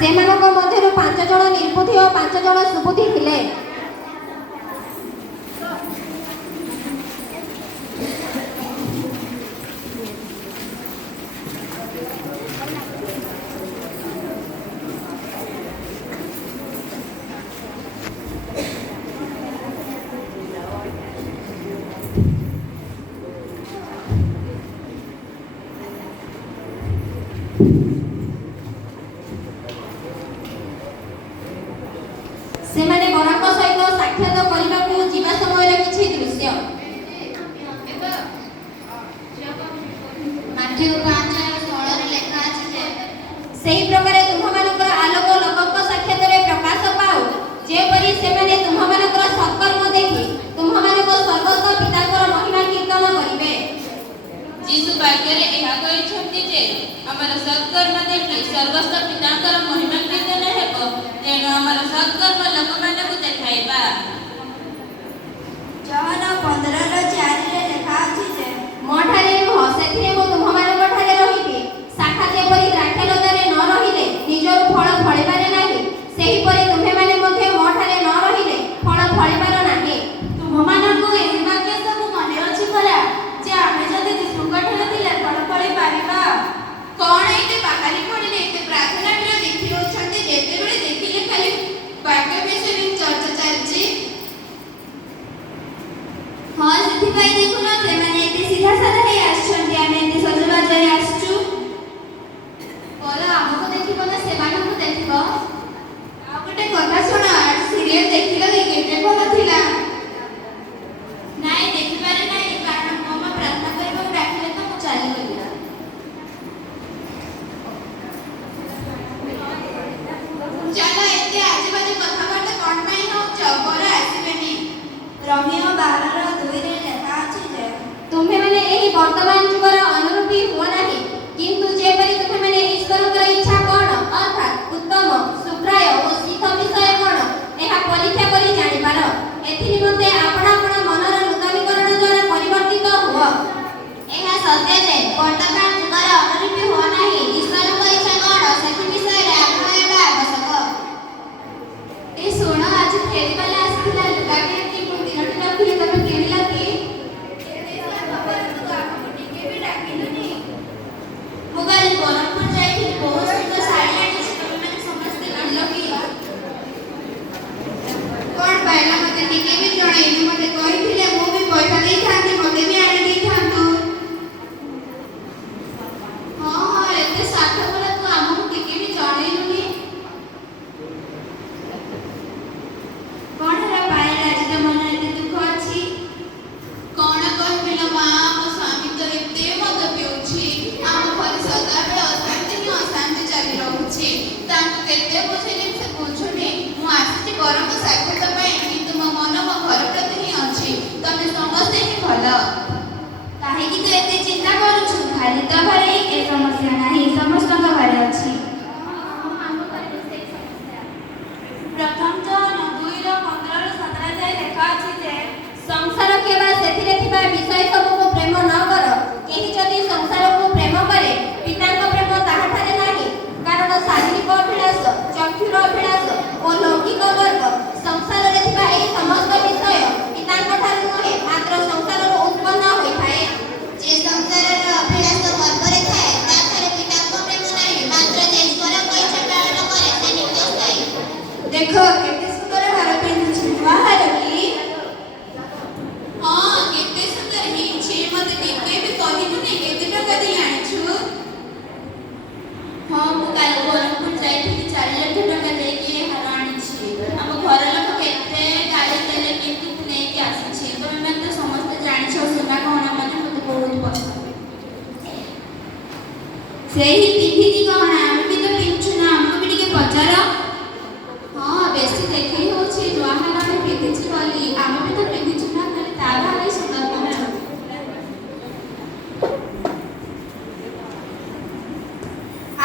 ସେମାନଙ୍କ ମଧ୍ୟରୁ 5 ଜଣ ନିର୍ବୁଦ୍ଧି ଓ 5 ଜଣ ସୁବୁଦ୍ଧି ଥିଲେ। ସେମାନେ ବରଙ୍କ ସହିତ ସାକ୍ଷାତ କରିବାକୁ ଯିବା ସମୟର କିଛି ଦୃଶ୍ୟ। ମାଥ୍ୟୁ 5:16 ଲେଖା ଅଛି ଯେ ସେହି ପ୍ରକାରେ ତୁମମାନଙ୍କର ଆଲୋକ ଲୋକଙ୍କ ସାକ୍ଷାତରେ ପ୍ରକାଶ ପାଉ, ଯେପରି ସେମାନେ ତୁମମାନଙ୍କର ସତ୍କର୍ମ ଦେଖି ତୁମମାନଙ୍କ ସ୍ୱର୍ଗସ୍ଥ ପିତାଙ୍କର ମହିମା କୀର୍ତ୍ତନ କରିବେ। ଯୀଶୁ ବାକ୍ୟରେ ଏହା କହିଛନ୍ତି ଯେ ଆମର ସତ୍କର୍ମ ଦେଖି ସ୍ୱର୍ଗସ୍ଥ ପିତାଙ୍କର ମହିମା କୀର୍ତ୍ତନ ହେବ। ତେଣୁ ଆମର ସତ୍କର୍ମ ଲୋକମାନଙ୍କୁ ଦେଖାଇବା। ଜହନ 15:4 ଲେଖା ଅଛି ଯେ ମୋ ଠାରେ ରୁହ, ସେଥିରେ ମୁଁ ତୁମମାନଙ୍କ ଠାରେ ରହିବି। ଶାଖା ଯେପରି ଦ୍ରାକ୍ଷାଲତାରେ ନ ରହିଲେ ନିଜରୁ ଫଳ ଫଳିପାରେ ନାହିଁ, ସେହିପରି ତୁମେମାନେ ମଧ୍ୟ ମୋ ଠାରେ ନ ରହିଲେ ଫଳ ଫଳିପାର ନାହିଁ। ତୁମମାନଙ୍କୁ ଏହି ବାକ୍ୟ ସବୁ ମନେ ଅଛି ପରା, ଯେ ଆମେ ଯଦି ଯୀଶୁଙ୍କ ଠାରେ ଥିଲେ ଫଳ ଫଳି ପାରିବା। କଣ ଏତେ ବାହାରି ପଡ଼ିଲେ ଏତେ ପ୍ରାର୍ଥନା ପ୍ରିୟ ଦେଖି ରହୁଛନ୍ତି, ଯେତେବେଳେ ଦେଖିଲେ ଖାଲି ବାକ୍ୟ ବିଷୟରେ ଚର୍ଚ୍ଚା ଚାଲିଛି। ହଁ, ସେଥିପାଇଁ ଦେଖୁନ ସେମାନେ ଏତେ ସିଧା ସାଧା ହେଇ ଆସିଛନ୍ତି, ଆମେ ଏତେ ସଜବାଜରେ ଆସିଛୁ। ଭଲ, ଆମକୁ ଦେଖିବ ନା ସେମାନଙ୍କୁ ଦେଖିବ? ଆଉ ଗୋଟେ କଥା ଶୁଣ, ସିରିଏଲ ଦେଖିଲ କି? କେତେ ଭଲ ଥିଲା। ନାଇଁ, ଦେଖିପାରେ ନାହିଁ, କାରଣ ମୋ ମା ପ୍ରାର୍ଥନା କରିବାକୁ ଡାକିଲେ ତ ମୁଁ ଚାଲିଗଲି। ଚାଲ, ଏତେ ଆଜେବାଜେ କଥାବାର୍ତ୍ତା କଣ ପାଇଁ ହଉଛ? ବର ଆସିବେନି। ରୋମିଓ 12:2 ଲେଖା ଅଛି ଯେ ତୁମେମାନେ ଏହି ବର୍ତ୍ତମାନ ଯୁଗର ଅନୁରୂପୀ ହୁଅ ନାହିଁ, କିନ୍ତୁ ଯେପରି ତୁମେମାନେ ଈଶ୍ୱରଙ୍କର ଇଚ୍ଛା କଣ, ଅର୍ଥାତ୍ ଉତ୍ତମ, ସୁଗ୍ରାହ୍ୟ ଓ ଶୀତ ବିଷୟ କଣ, ଏହା ପରୀକ୍ଷା କରି ଜାଣିପାର। ଏଥିନିମନ୍ତେ ଆପଣ ଆପଣ ମନର ନୂତନୀକରଣ ଦ୍ୱାରା ପରିବର୍ତ୍ତିତ ହୁଅ। ଏହା ସତ୍ୟ ଯେ ବର୍ତ୍ତମାନ ଯୁଗର ଅନୁରୂପୀ ହୁଅ ନାହିଁ, ଈଶ୍ୱରଙ୍କ ଇଚ୍ଛା କଣ ସେଥି ବିଷୟରେ ଆଗ୍ରହ ହେବା ଆବଶ୍ୟକ। ଏ ଶୁଣ, ଆଜି ଫେରିବାଲା ଆସିଥିଲା, ଲୁଗା କିଣିକି ମୁଁ 3ଟି ରଖିଲି, ତମେ କିଣିଲ କି? ମୁଁ କାଲି ବରହମପୁର ଯାଇଥିଲି, ବହୁତ ସୁନ୍ଦର ଶାଢ଼ୀ ଆଣିଛି। ତମେମାନେ ସମସ୍ତେ କିଣିଲ କି? କଣ ପାଇଲା ମତେ ଟିକେ ବି ଜଣେଇନି, ମତେ କହିଥିଲେ ମୁଁ ବି ପଇସା ଦେଇଥାନ୍ତି, ମତେ ବି ଆଣି ଦେଇଥାନ୍ତୁ। ହଁ ହଁ, ଏତେ ସ୍ୱାର୍ଥପର ତୁ, ଆମକୁ ଟିକେ ବି ଜଣେଇଲୁନି। କଣ ହେଲା ପାୟଲ, ଆଜି ତ ମନ ଏତେ ଦୁଃଖ ଅଛି? କଣ କହିବି ଲୋ ମା, ମୋ ସ୍ୱାମୀ ତ ଏତେ ମଦ ପିଉଛି। ଆମ ଘରେ ସଦାବେଳେ ଅଶାନ୍ତି ହିଁ ଅଶାନ୍ତି ଚାଲି ରହୁଛି। ତାଙ୍କୁ କେତେ ବୁଝିଲେ ସେ ବୁଝୁନି। ମୁଁ ଆସିଛି ବରଙ୍କ ସାକ୍ଷାତ ପାଇଁ, କିନ୍ତୁ ମୋ ମନ ମୋ ଘର ପ୍ରତି ହିଁ ଅଛି। ତମେ ସମସ୍ତେ ହିଁ ଭଲ। କାହିଁକି ତୁ ଏତେ ଚିନ୍ତା କରୁଛୁ? ଖାଲି ତ ଘରେ ଏ ସମସ୍ୟା ନାହିଁ, ସମସ୍ତଙ୍କ ଘରେ ଅଛି। ପ୍ରଥମ ଜହନ 2:15-17 ଯାଏ ଲେଖା ଅଛି ଯେ ସଂସାର କିମ୍ବା ସେଥିରେ ଥିବା ବିଷୟ ସବୁକୁ ପ୍ରେମ ନ କର। କେହି ଯଦି ସଂସାରକୁ ପ୍ରେମ କରେ, ପିତାଙ୍କ ପ୍ରେମ ତାହାଠାରେ ନାହିଁ। କାରଣ ଶାରୀରିକ ଅଭିଳାଷ, ଚକ୍ଷୁର ଅଭିଳାଷ ଓ ଲୌକିକ ଗର୍ବ, ସଂସାରରେ ଥିବା ଏହି ସମସ୍ତ ବିଷୟ ପିତାଙ୍କ ଠାରୁ ନୁହେଁ, ମାତ୍ର ସଂସାରରୁ ଉତ୍ପନ୍ନ ହୋଇଥାଏ। ଯେ ସଂସାରର ଅଭିଳାଷ ଗର୍ବରେ ଥାଏ, ତାଠାରେ ପିତାଙ୍କ ପ୍ରେମ ନାହିଁ, ମାତ୍ର ଯେ ଈଶ୍ୱରଙ୍କ ଇଚ୍ଛା ପାଳନ କରେ ସେ ନିତ୍ୟସ୍ଥାୟୀ। ଦେଖ କେତେ ସୁନ୍ଦର ହାର ପିନ୍ଧୁଛି, ନୂଆ ହାର କି? ହଁ, କେତେ ସୁନ୍ଦର ହେଇଛି। ମତେ ଟିକେ ବି କହିଲୁନି କେତେ ଟଙ୍କା ଦେଇ ଆଣିଛୁ? ହଁ, ମୁଁ କାଲି ବରହମପୁର ଯାଇଥିଲି, 4 ଲକ୍ଷ ଟଙ୍କା ଦେଇକି ଏ ହାର ଆଣିଛି। ଆମ ଘର ଲୋକ କେତେ ଗାଳି ଦେଲେ, କିନ୍ତୁ ମୁଁ ନେଇକି ଆସିଛି। ତମେମାନେ ତ ସମସ୍ତେ ଜାଣିଛ, ସୁନା ଗହଣା ମାନେ ମତେ ବହୁତ ପସନ୍ଦ। ସେହି ପିନ୍ଧିକି ଗହଣା ଆମେ ବି ତ ପିନ୍ଧୁଛୁ ନା, ଆମକୁ ବି ଟିକେ ପଚାର। ହଁ, ବେଶୀ ଦେଖେଇ ହଉଛି ନୂଆ ହାର ଆମେ ପିନ୍ଧିଛୁ ବୋଲି, ଆମେ ବି ତ ପିନ୍ଧିଛୁ ନା, ଖାଲି ତା ହାର ସୁନ୍ଦର ନୁହେଁ।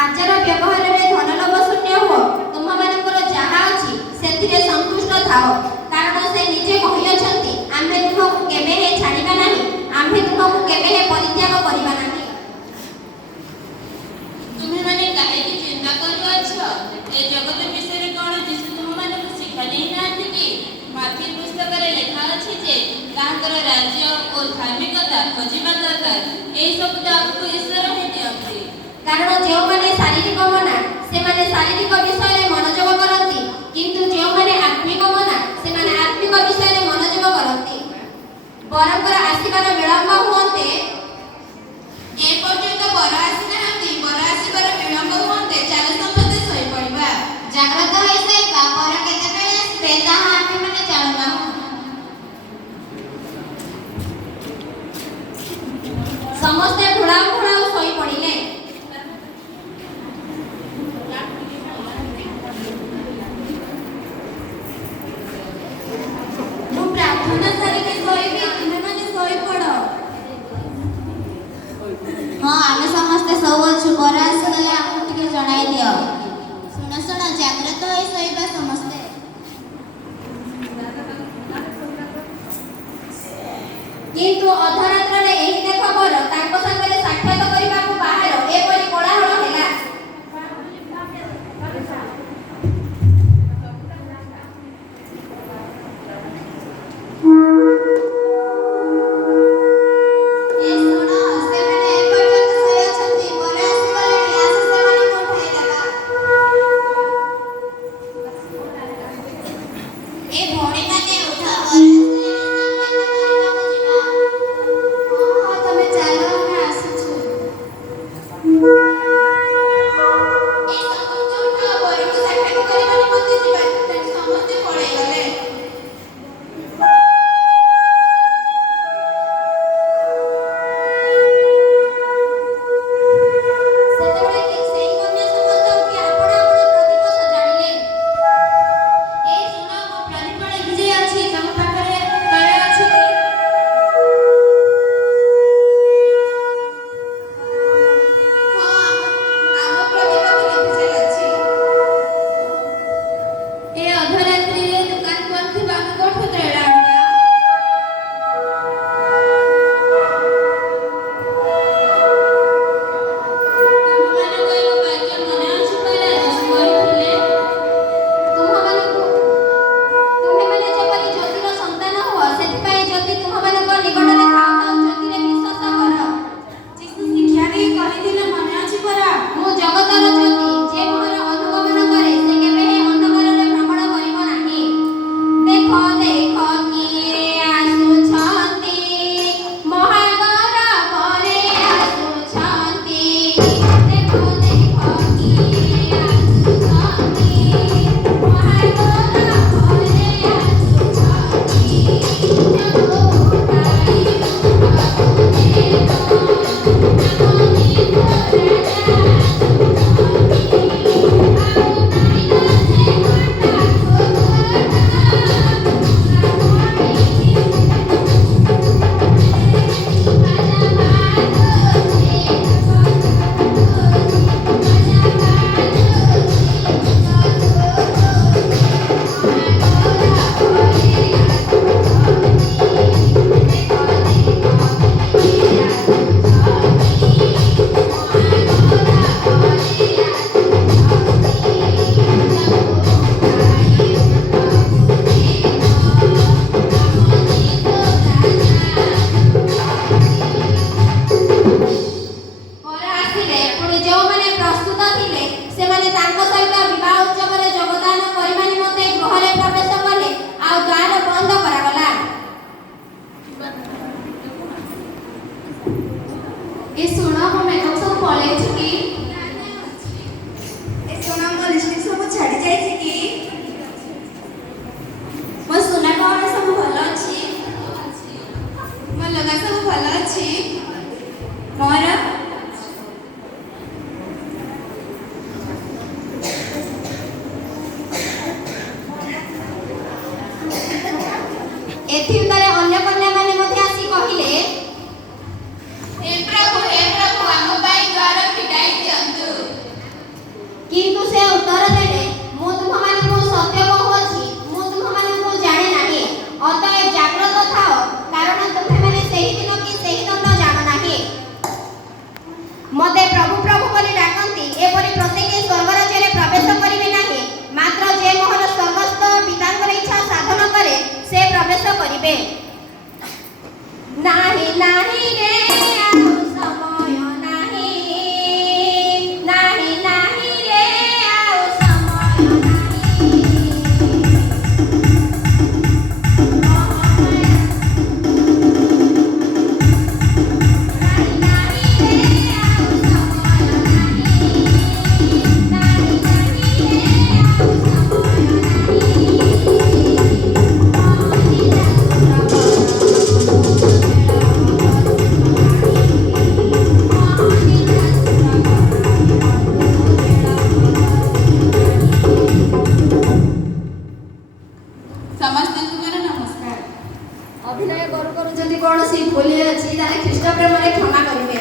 ଆଚାର ବ୍ୟବହାରରେ ଧନଲୋଭ ଶୂନ୍ୟ ହୁଅ। ତୁମମାନଙ୍କର ଯାହା ଅଛି ସେଥିରେ ସନ୍ତୁଷ୍ଟ ଥାଅ, କାରଣ ସେ ନିଜେ କହିଅଛନ୍ତି, ଆମେ ତୁମକୁ କେବେ ହେ ଛାଡ଼ିବା ନାହିଁ, ଆମ୍ଭେ ତୁମକୁ କେବେ ହେ ପରିତ୍ୟାଗ କରିବା ନାହିଁ। ସବୁଠୁ ଆଗକୁ ଈଶ୍ୱର ହିଁ ଦିଅନ୍ତି। କାରଣ ଯେଉଁମାନେ ଶାରୀରିକ ମନା ସେମାନେ ଶାରୀରିକ ବିଷୟରେ ମନୋଯୋଗ କରନ୍ତି, କିନ୍ତୁ ଯେଉଁମାନେ ଆତ୍ମିକ ମନା ସେମାନେ ଆତ୍ମିକ ବିଷୟରେ ମନୋଯୋଗ କରନ୍ତି। ବରଙ୍କର ଆସିବାର ବିଳମ୍ବ ହୁଅନ୍ତେ ଏପର୍ଯ୍ୟନ୍ତ ବର ଆସିନାହାନ୍ତି, ବର ଆସିବାର ବିଳମ୍ବ ହୁଅନ୍ତେ ଚାଲ ସମସ୍ତେ ଶୋଇପଡ଼ିବା। ଜାଗ୍ରତ ହୋଇସାରିବା ବର କେତେବେଳେ ଆସିବେ ତାହା ଆମେମାନେ ଜାଣୁନାହୁଁ। ସମସ୍ତେ ଢୁଳାଉ ଢୁଳାଉ ଶୋଇ ପଡ଼ିଲେ। ମୁଁ ପ୍ରାର୍ଥନା ସାରିକି ଶୋଇବି, ତୁମେମାନେ ଶୋଇପଡ଼। ହଁ ଆମେ ସମସ୍ତେ ଶୋଉଅଛୁ, ବର ଆସିଗଲେ ଆମକୁ ଟିକେ ଜଣାଇ ଦିଅ। ଶୁଣ ଶୁଣ, ଜାଗ୍ରତ ହୋଇ ଶୋଇବା ସମସ୍ତେ। କିନ୍ତୁ ଅଧରାତ୍ରରେ ଏହି ଦେଖ ବର ତାଙ୍କ ସାଙ୍ଗରେ ସାକ୍ଷାତ କରିବାକୁ ବାହାର ଏପରି କୋଳାହଳ ହେଲା। ଏ ଶୁଣ, ସେମାନେ ଏପର୍ଯ୍ୟନ୍ତ ଶୋଇଅଛନ୍ତି, ବର ଆସିଗଲେଣି, ଆସ ସେମାନଙ୍କୁ ଉଠାଇଦେବା। ଏ ଭଉଣୀମାନେ ଉଠ, ବର ଆସିଲେଣି, ସାକ୍ଷାତ କରିବାକୁ ଯିବା। ଅଭିନୟ କରୁ କରୁ ଯଦି କୌଣସି ଭୁଲ ଅଛି ତାହେଲେ ଖ୍ରୀଷ୍ଟ ପ୍ରେମରେ କ୍ଷମା କରିବେ।